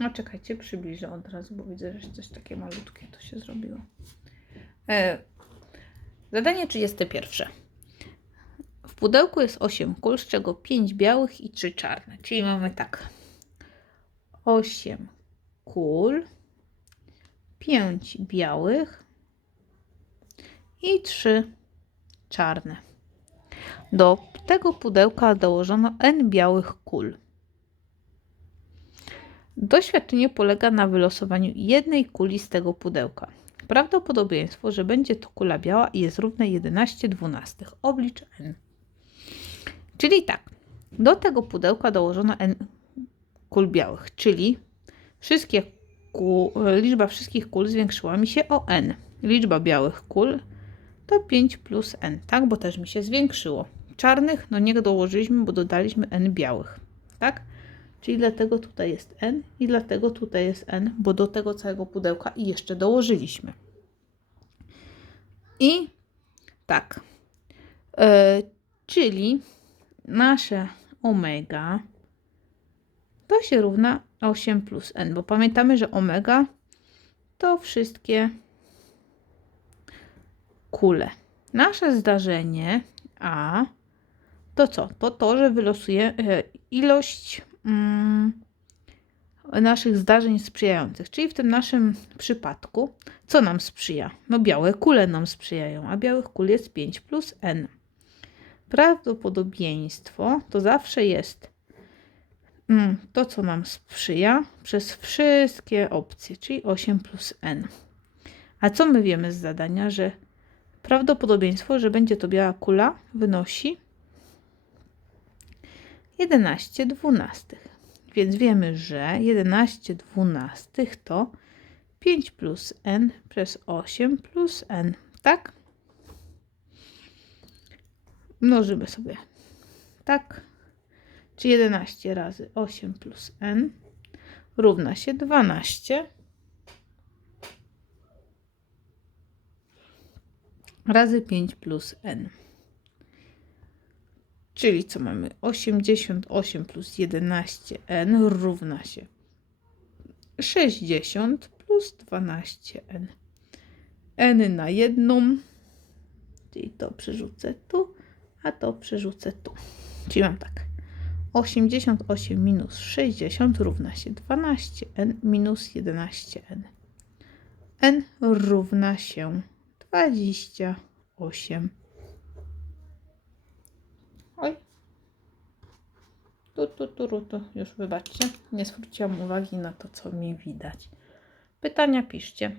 No czekajcie, przybliżę od razu, bo widzę, że coś takie malutkie to się zrobiło. E, zadanie 31. W pudełku jest 8 kul, z czego 5 białych i 3 czarne. Czyli mamy tak. 8 kul, 5 białych i 3 czarne. Do tego pudełka dołożono n białych kul. Doświadczenie polega na wylosowaniu jednej kuli z tego pudełka. Prawdopodobieństwo, że będzie to kula biała jest równe 11 dwunastych. Oblicz n. Czyli tak, do tego pudełka dołożono n kul białych, czyli wszystkie liczba wszystkich kul zwiększyła mi się o n. Liczba białych kul to 5 plus n, tak? Bo też mi się zwiększyło. Czarnych, no nie dołożyliśmy, bo dodaliśmy n białych, tak? Czyli dlatego tutaj jest n i dlatego tutaj jest n, bo do tego całego pudełka i jeszcze dołożyliśmy. I tak, yy, czyli nasze omega to się równa 8 plus n, bo pamiętamy, że omega to wszystkie kule. Nasze zdarzenie A to co? To to, że wylosuje e, ilość naszych zdarzeń sprzyjających. Czyli w tym naszym przypadku, co nam sprzyja? No białe kule nam sprzyjają, a białych kul jest 5 plus n. Prawdopodobieństwo to zawsze jest mm, to, co nam sprzyja przez wszystkie opcje, czyli 8 plus n. A co my wiemy z zadania, że prawdopodobieństwo, że będzie to biała kula wynosi 11 dwunastych. Więc wiemy, że 11 dwunastych to 5 plus n przez 8 plus n, tak? Mnożymy sobie, tak? Czy 11 razy 8 plus n równa się 12 razy 5 plus n. Czyli co mamy? 88 plus 11n równa się 60 plus 12n. n na jedną, czyli to przerzucę tu, a to przerzucę tu. Czyli mam tak. 88 minus 60 równa się 12n minus 11n. n równa się 28. Tu, tu, tu, tu. Już wybaczcie. Nie zwróciłam uwagi na to, co mi widać. Pytania piszcie.